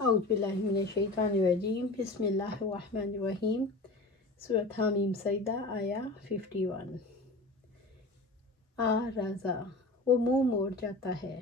اعوذ باللہ من الشیطان الرجیم بسم اللہ الرحمن الرحیم سورۃ حامیم سجدہ آیا 51۔ رضا وہ منہ موڑ جاتا ہے،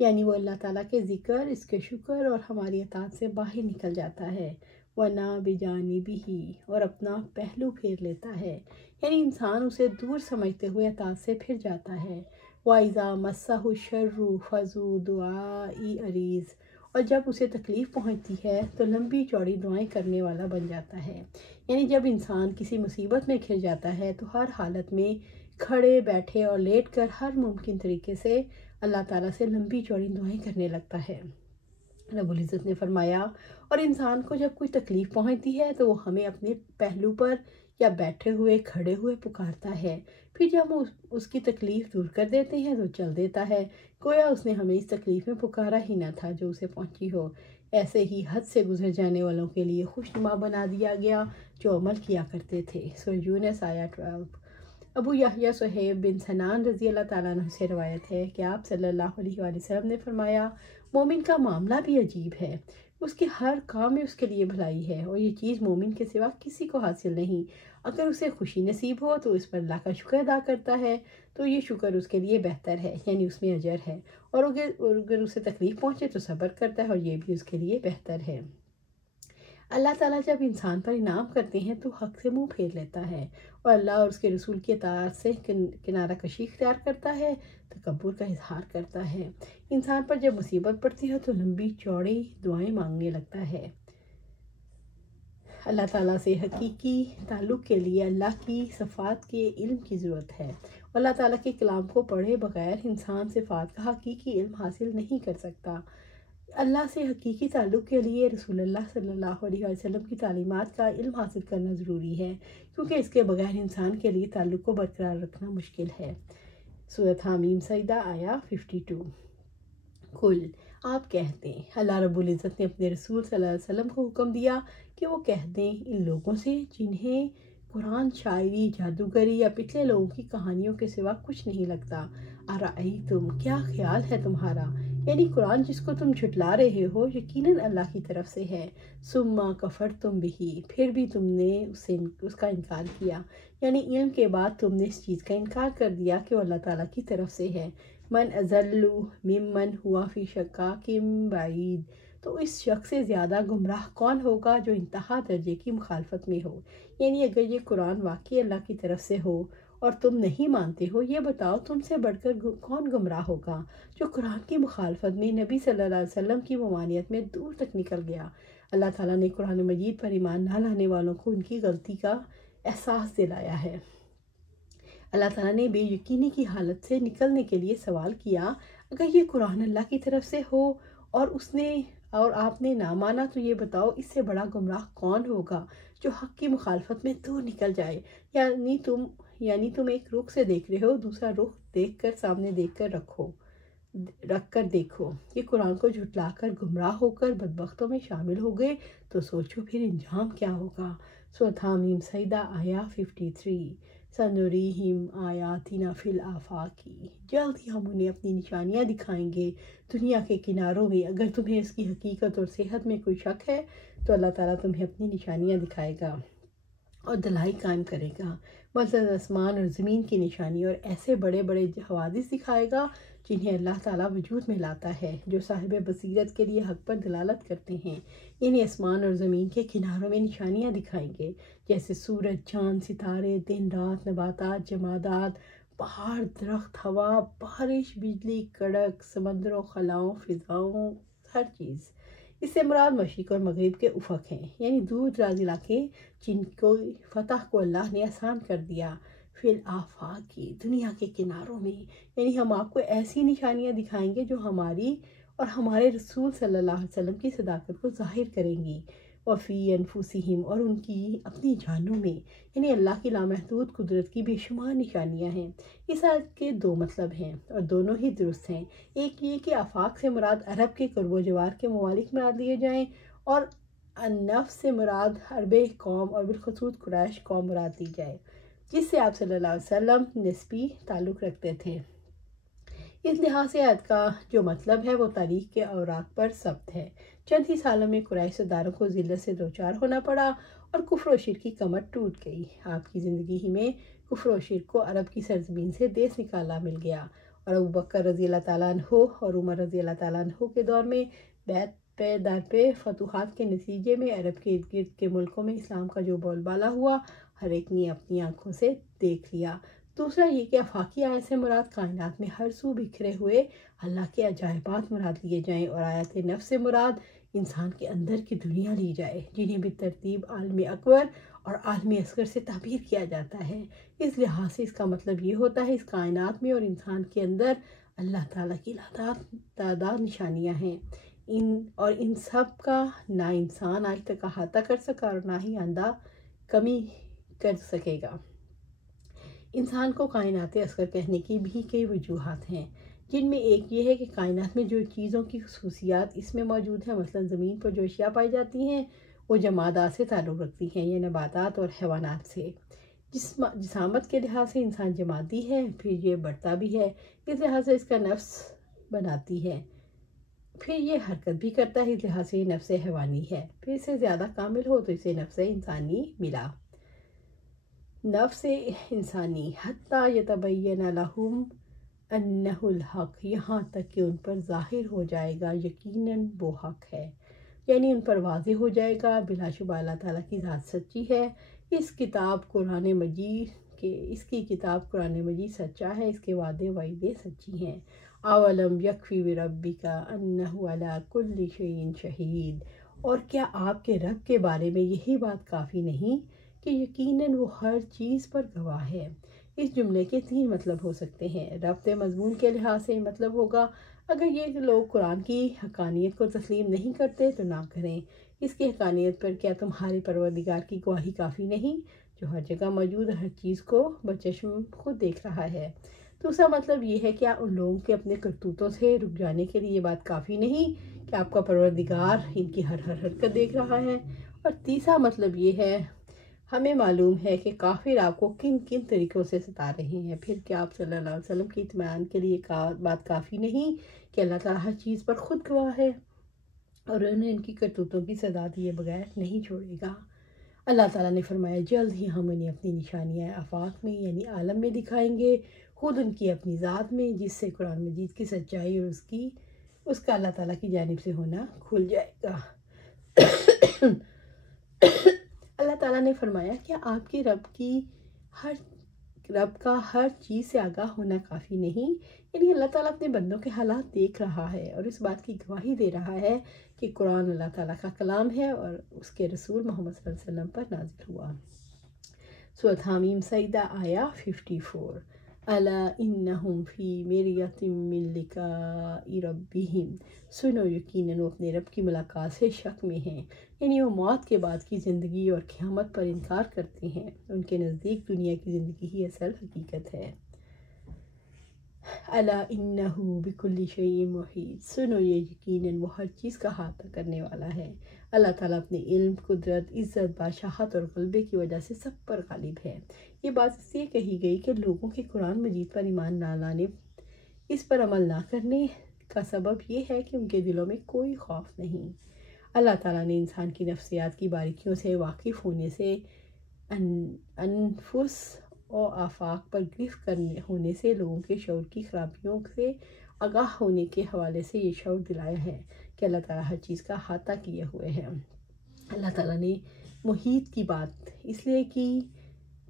یعنی وہ اللہ تعالیٰ کے ذکر، اس کے شکر اور ہماری اطاعت سے باہر نکل جاتا ہے، ورنہ بجانبہ اور اپنا پہلو پھیر لیتا ہے، یعنی انسان اسے دور سمجھتے ہوئے اطاعت سے پھر جاتا ہے۔ وَإِذَا مَسَّهُ الشَّرُّ فَذُو دُعَاءٍ عَرِيضٍ، اور جب اسے تکلیف پہنچتی ہے تو لمبی چوڑی دعائیں کرنے والا بن جاتا ہے، یعنی جب انسان کسی مصیبت میں گھر جاتا ہے تو ہر حالت میں کھڑے بیٹھے اور لیٹ کر ہر ممکن طریقے سے اللہ تعالیٰ سے لمبی چوڑی دعائیں کرنے لگتا ہے۔ رب العزت نے فرمایا، اور انسان کو جب کوئی تکلیف پہنچتی ہے تو وہ ہمیں اپنے پہلو پر یا بیٹھے ہوئے کھڑے ہوئے پکارتا ہے، پھر جب ہم اس کی تکلیف دور کر دیتے ہیں تو چل دیتا ہے، گویا اس نے ہمیں اس تکلیف میں پکارا ہی نہ تھا جو اسے پہنچی ہو۔ ایسے ہی حد سے گزر جانے والوں کے لیے خوشنما بنا دیا گیا جو عمل کیا کرتے تھے۔ سورہ یونس آیا 12۔ ابو یحییٰ صہیب بن سنان رضی اللہ تعالیٰ عنہ سے روایت ہے کہ آپ صلی اللہ علیہ وآلہ وسلم نے فرمایا، مومن کا معاملہ بھی عجیب ہے، اس کے ہر کام میں اس کے لیے بھلائی ہے، اور یہ چیز مومن کے سوا کسی کو حاصل نہیں۔ اگر اسے خوشی نصیب ہو تو اس پر اللہ کا شکر ادا کرتا ہے تو یہ شکر اس کے لیے بہتر ہے، یعنی اس میں اجر ہے، اور اگر اسے تکلیف پہنچے تو صبر کرتا ہے اور یہ بھی اس کے لیے بہتر ہے۔ اللہ تعالیٰ جب انسان پر انعام کرتے ہیں تو حق سے منہ پھیر لیتا ہے، اور اللہ اور اس کے رسول کی اطاعت سے کنارہ کشی اختیار کرتا ہے، تکبر کا اظہار کرتا ہے۔ انسان پر جب مصیبت پڑتی ہے تو لمبی چوڑی دعائیں مانگنے لگتا ہے۔ اللہ تعالیٰ سے حقیقی تعلق کے لیے اللہ کی صفات کے علم کی ضرورت ہے۔ اللہ تعالیٰ کے کلام کو پڑھے بغیر انسان صفات کا حقیقی علم حاصل نہیں کر سکتا۔ اللہ سے حقیقی تعلق کے لیے رسول اللہ صلی اللہ علیہ وسلم کی تعلیمات کا علم حاصل کرنا ضروری ہے، کیونکہ اس کے بغیر انسان کے لیے تعلق کو برقرار رکھنا مشکل ہے۔ سورۃ حامیم سجدہ آیا 52۔ کل آپ کہہ دیں، اللہ رب العزت نے اپنے رسول صلی اللہ علیہ وسلم کو حکم دیا کہ وہ کہہ دیں ان لوگوں سے جنہیں قرآن شاعری، جادوگری یا پچھلے لوگوں کی کہانیوں کے سوا کچھ نہیں لگتا، ارأیتم کیا خیال ہے تمہارا، یعنی قرآن جس کو تم جھٹلا رہے ہو یقیناً اللہ کی طرف سے ہے، ثم کفرتم بہ پھر بھی تم نے اس کا انکار کیا، یعنی علم کے بعد تم نے اس چیز کا انکار کر دیا کہ وہ اللہ تعالیٰ کی طرف سے ہے۔ من اضل ممن ہوا فی شقاق بعید، تو اس شخص سے زیادہ گمراہ کون ہوگا جو انتہا درجے کی مخالفت میں ہو، یعنی اگر یہ قرآن واقعی اللہ کی طرف سے ہو اور تم نہیں مانتے ہو، یہ بتاؤ تم سے بڑھ کر کون گمراہ ہوگا جو قرآن کی مخالفت میں نبی صلی اللہ علیہ وسلم کی ممانعت میں دور تک نکل گیا۔ اللہ تعالیٰ نے قرآن مجید پر ایمان نہ لانے والوں کو ان کی غلطی کا احساس دلایا ہے۔ اللہ تعالیٰ نے بے یقینی کی حالت سے نکلنے کے لیے سوال کیا، اگر یہ قرآن اللہ کی طرف سے ہو اور آپ نے نہ مانا تو یہ بتاؤ اس سے بڑا گمراہ کون ہوگا جو حق کی مخالفت میں دور نکل جائے، یعنی تم ایک رخ سے دیکھ رہے ہو، دوسرا رخ دیکھ کر سامنے رکھ کر دیکھو، یہ قرآن کو جھٹلا کر گمراہ ہو کر بدبختوں میں شامل ہو گئے تو سوچو پھر انجام کیا ہوگا۔ سورۃ حامیم سجدہ آیا 53۔ سنریہم آیاتنا فی الآفاق، جلد ہی ہم انہیں اپنی نشانیاں دکھائیں گے دنیا کے کناروں میں۔ اگر تمہیں اس کی حقیقت اور صحت میں کوئی شک ہے تو اللہ تعالیٰ تمہیں اپنی نشانیاں دکھائے گا اور دلائی قائم کرے گا، مثلاً آسمان اور زمین کی نشانی، اور ایسے بڑے بڑے حوادث دکھائے گا جنہیں اللہ تعالیٰ وجود میں لاتا ہے، جو صاحب بصیرت کے لیے حق پر دلالت کرتے ہیں۔ انہیں آسمان اور زمین کے کناروں میں نشانیاں دکھائیں گے، جیسے سورج، چاند، ستارے، دن رات، نباتات، جمادات، پہاڑ، درخت، ہوا، بارش، بجلی، کڑک، سمندروں، خلاؤں، فضاؤں، ہر چیز۔ اس سے مراد مشرق اور مغرب کے افق ہیں، یعنی دور دراز علاقے جن کو فتح کو اللہ نے آسان کر دیا۔ فی الآفاق کی دنیا کے کناروں میں، یعنی ہم آپ کو ایسی نشانیاں دکھائیں گے جو ہماری اور ہمارے رسول صلی اللہ علیہ وسلم کی صداقت کو ظاہر کریں گی، وفی انفسہم اور ان کی اپنی جانوں میں، یعنی اللہ کی لامحدود قدرت کی بے شمار نشانیاں ہیں۔ اس آیت کے دو مطلب ہیں اور دونوں ہی درست ہیں۔ ایک یہ کہ آفاق سے مراد عرب کے قرب و جوار کے ممالک مراد لیے جائیں، اور النفس سے مراد عرب قوم اور بالخصوص قریش قوم مراد لی جائے، جس سے آپ صلی اللہ علیہ وسلم نسبی تعلق رکھتے تھے۔ اس لحاظ سے آیت کا جو مطلب ہے وہ تاریخ کے اوراق پر ثبت ہے۔ چند ہی سالوں میں قریش سرداروں کو ذلت سے دوچار ہونا پڑا اور کفر و شرک کی کمر ٹوٹ گئی۔ آپ کی زندگی ہی میں کفر و شرک کو عرب کی سرزمین سے دیس نکالا مل گیا، اور ابوبکر رضی اللہ تعالیٰ عنہ اور عمر رضی اللہ تعالیٰ عنہ کے دور میں بیت پہ در پہ فتوحات کے نتیجے میں عرب کے ارد گرد کے ملکوں میں اسلام کا جو بول بالا ہوا، ہر ایک نے اپنی آنکھوں سے دیکھ لیا۔ دوسرا یہ کہ آفاقی آیت سے مراد کائنات میں ہر سو بکھرے ہوئے اللہ کے عجائبات مراد لیے جائیں، اور آیت نفس سے مراد انسان کے اندر کی دنیا لی جائے، جنہیں بالترتیب عالم اکبر اور عالم اصغر سے تعبیر کیا جاتا ہے۔ اس لحاظ سے اس کا مطلب یہ ہوتا ہے اس کائنات میں اور انسان کے اندر اللہ تعالیٰ کی تعداد نشانیاں ہیں، ان سب کا نہ انسان آج تک احاطہ کر سکا اور نہ ہی آئندہ کمی کر سکے گا۔ انسان کو کائنات اصغر کہنے کی بھی کئی وجوہات ہیں، جن میں ایک یہ ہے کہ کائنات میں جو چیزوں کی خصوصیات اس میں موجود ہیں، مثلا زمین پر جو اشیاء پائی جاتی ہیں وہ جمادات سے تعلق رکھتی ہیں، یہ نباتات اور حیوانات سے۔ جسامت کے لحاظ سے انسان جمادی ہے، پھر یہ بڑھتا بھی ہے، اس لحاظ سے اس کا نفس بناتی ہے، پھر یہ حرکت بھی کرتا ہے، اس لحاظ سے یہ نفس حیوانی ہے، پھر اسے زیادہ کامل ہو تو اسے نفس انسانی ملا۔ نفس انسانی حتیٰ یتبین لہم انہ الحق، یہاں تک کہ ان پر ظاہر ہو جائے گا یقیناً وہ حق ہے، یعنی ان پر واضح ہو جائے گا بلا شبہ اللہ تعالیٰ کی ذات سچی ہے، اس کی کتاب قرآن مجید سچا ہے، اس کے وعدے وعیدیں سچی ہیں۔ اولم یکفی بربک انہ علی کل شیء شہید، اور کیا آپ کے رب کے بارے میں یہی بات کافی نہیں کہ یقیناً وہ ہر چیز پر گواہ ہے۔ اس جملے کے 3 مطلب ہو سکتے ہیں۔ ربط مضمون کے لحاظ سے مطلب ہوگا اگر یہ لوگ قرآن کی حقانیت کو تسلیم نہیں کرتے تو نہ کریں، اس کی حقانیت پر کیا تمہارے پروردگار کی گواہی کافی نہیں جو ہر جگہ موجود ہر چیز کو بچشم خود دیکھ رہا ہے۔ دوسرا مطلب یہ ہے کیا ان لوگوں کے اپنے کرتوتوں سے رک جانے کے لیے یہ بات کافی نہیں کہ آپ کا پروردگار ان کی ہر حرکت دیکھ رہا ہے۔ اور تیسرا مطلب یہ ہے ہمیں معلوم ہے کہ کافر آپ کو کن کن طریقوں سے ستا رہے ہیں، پھر کیا آپ صلی اللہ علیہ وسلم کی اطمینان کے لیے بات کافی نہیں کہ اللہ تعالیٰ ہر چیز پر خود گواہ ہے اور انہیں ان کی کرتوتوں کی سزا دیے بغیر نہیں چھوڑے گا۔ اللہ تعالیٰ نے فرمایا جلد ہی ہم انہیں اپنی نشانیاں آفاق میں یعنی عالم میں دکھائیں گے، خود ان کی اپنی ذات میں، جس سے قرآن مجید کی سچائی اور اس کا اللہ تعالیٰ کی جانب سے ہونا کھل جائے گا۔ اللہ تعالیٰ نے فرمایا کہ آپ کے رب کا ہر چیز سے آگاہ ہونا کافی نہیں، یعنی اللہ تعالیٰ اپنے بندوں کے حالات دیکھ رہا ہے اور اس بات کی گواہی دے رہا ہے کہ قرآن اللہ تعالیٰ کا کلام ہے اور اس کے رسول محمد صلی اللہ علیہ وسلم پر نازل ہوا۔ سورۃ حامیم سجدہ آیا 54۔ الا انہم فی مریۃ من لقاء ربہم، سنو یقیناً وہ اپنے رب کی ملاقات سے شک میں ہیں، یعنی وہ موت کے بعد کی زندگی اور قیامت پر انکار کرتے ہیں، ان کے نزدیک دنیا کی زندگی ہی اصل حقیقت ہے۔ الا انہ بکل شیء محیط، سنو یہ یقیناً وہ ہر چیز کا احاطہ کرنے والا ہے۔ اللہ تعالیٰ اپنے علم، قدرت، عزت، بادشاہت اور غلبے کی وجہ سے سب پر غالب ہے۔ یہ بات اس لیے کہی گئی کہ لوگوں کے قرآن مجید پر ایمان نہ لانے، اس پر عمل نہ کرنے کا سبب یہ ہے کہ ان کے دلوں میں کوئی خوف نہیں۔ اللہ تعالیٰ نے انسان کی نفسیات کی باریکیوں سے واقف ہونے سے، انفس و آفاق پر گرفت ہونے سے، لوگوں کے شعور کی خرابیوں سے آگاہ ہونے کے حوالے سے یہ شعور دلایا ہے کہ اللہ تعالیٰ ہر چیز کا احاطہ کیے ہوئے ہیں۔ اللہ تعالیٰ نے محیط کی بات اس لیے کی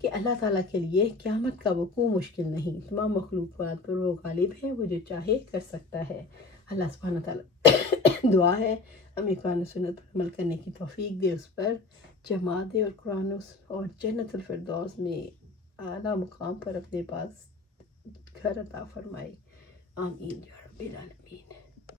کہ اللہ تعالیٰ کے لیے قیامت کا وقوع مشکل نہیں، تمام مخلوقات پر وہ غالب ہے، وہ جو چاہے کر سکتا ہے۔ اللہ سبحانہ تعالیٰ دعا ہے ہمیں قرآن و سنت پر عمل کرنے کی توفیق دے، اس پر جمع دے اور قرآن اور جنت الفردوس میں اعلیٰ مقام پر اپنے پاس گھر عطا فرمائے۔ آمین یا رب العالمین۔